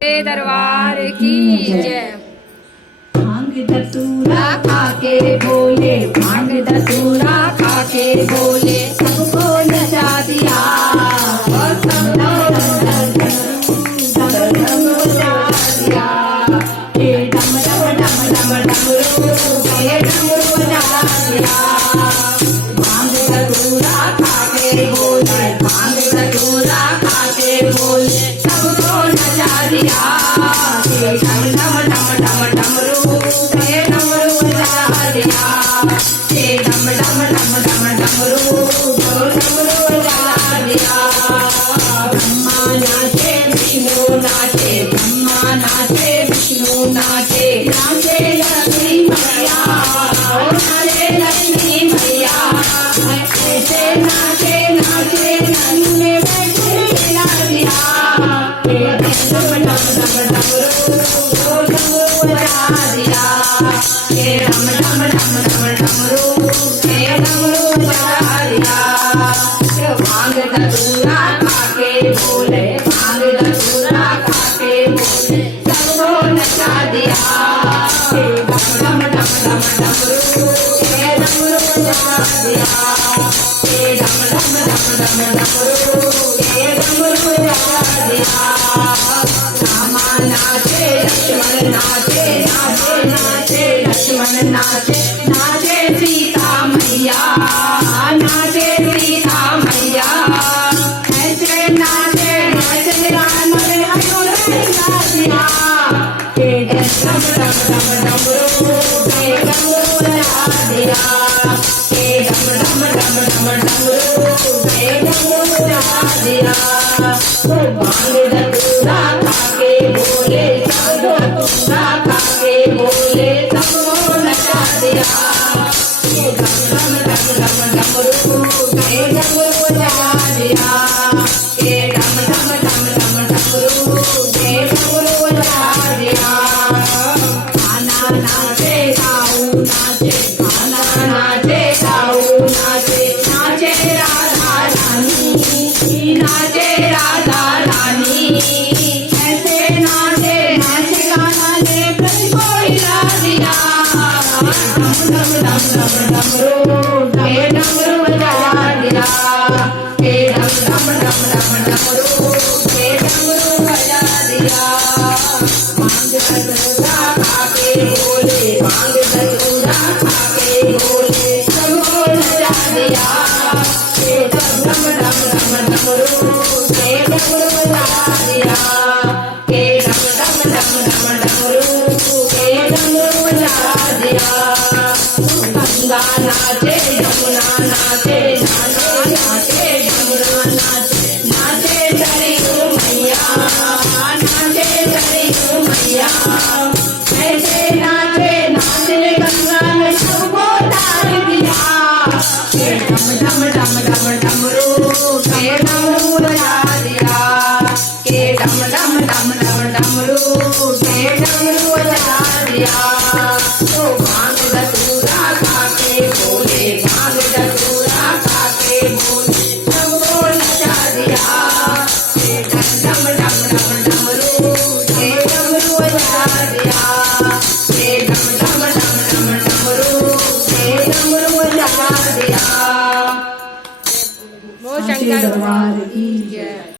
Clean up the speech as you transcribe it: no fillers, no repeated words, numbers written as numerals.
दरबार की जय। भांग धतूरा खाके बोले, भांग धतूरा खाके बोले, सबको नचा दिया और सबको नचा दिया। ये डम डम डम डम डमरू, ये डमरू नचा दिया। भांग धतूरा खाके बोले, भांग धतूरा खाके बोले, सबको नचा दिया। ये डम डम डम डम डमरू, ये डमरू नचा दिया। ये डम डम डम डम डमरू, डमरू नचा दिया। ब्रह्मा नाचे विष्णु नाचे, ब्रह्मा नाचे विष्णु नाचे, नाचे लक्ष्मी मैया, नाचे लक्ष्मी मैया। ऐसे नाचे नाचे नन्हे बैठे खिला दिया। ये डम डम डम डमरू, डमरू बजा दिया। ये डम डम डम डम डमरू, ये डमरू बजा दिया। भांग धतूरा खाके बोले, भांग धतूरा खाके बोले, सबको नचा दिया। ये डम डम डम डम डमरू, ये डमरू बजा दिया। ये डम डम डम डम डमरू, ये डमरू बजा दिया। रामा नाचे लक्ष्मण नाचे, नाचे नाचे लक्ष्मण नाचे, नाचे सीता मैया, नाचे सीता मैया। ऐसे नाचे नाचे राम ने अयोध्या दिया। ये डम डम डम डमरू, ये डमरू बजा दिया। ये डम डम डम डम डमरू, ये डमरू बजा दिया। भांग धतूरा खाके बोले, सबको धतूरा खाके बोले, सबको नचा दिया। ये डम डम डम डम डमरू, ये डमरू बजा दिया। ये डम डम डम डम डमरू, ये डमरू बजा दिया। खाना नाचे गाऊ नाचे, खाना नाचे गाऊ नाचे, नाचे राधा रानी, नाचे राधा रानी। ऐसे नाचे नाचे गाना ने ब्रज को हिला दिया। डम डम डम डम डमरू, ये डमरू बजा दिया। ये डम डम डम डम डमरू, ये डमरू बजा दिया। भांग धतूरा खाके बोले, भांग धतूरा खाके बोले, सबको नचा दिया। ये डम डम डम डम डमरू, ये डमरू बजा दिया। ये डम डम डम डम डमरू, ये डमरू बजा दिया। गंगा नाचे यमुना नाचे, नाचे नाचे यमुना नाचे, नाचे सरयू मैया, नाचे सरयू मैया। ऐसे नाचे नाचे गंगा ने सबको तार दिया। ये डम डम डम डम डमरू, ये डमरू बजा दिया। ये डम डम डम डम डमरू, ये डमरू बजा दिया। तो भांग धतूरा खाके बोले, भांग धतूरा खाके बोले, सबको नचा दिया। ये डम डम डम डम डमरू,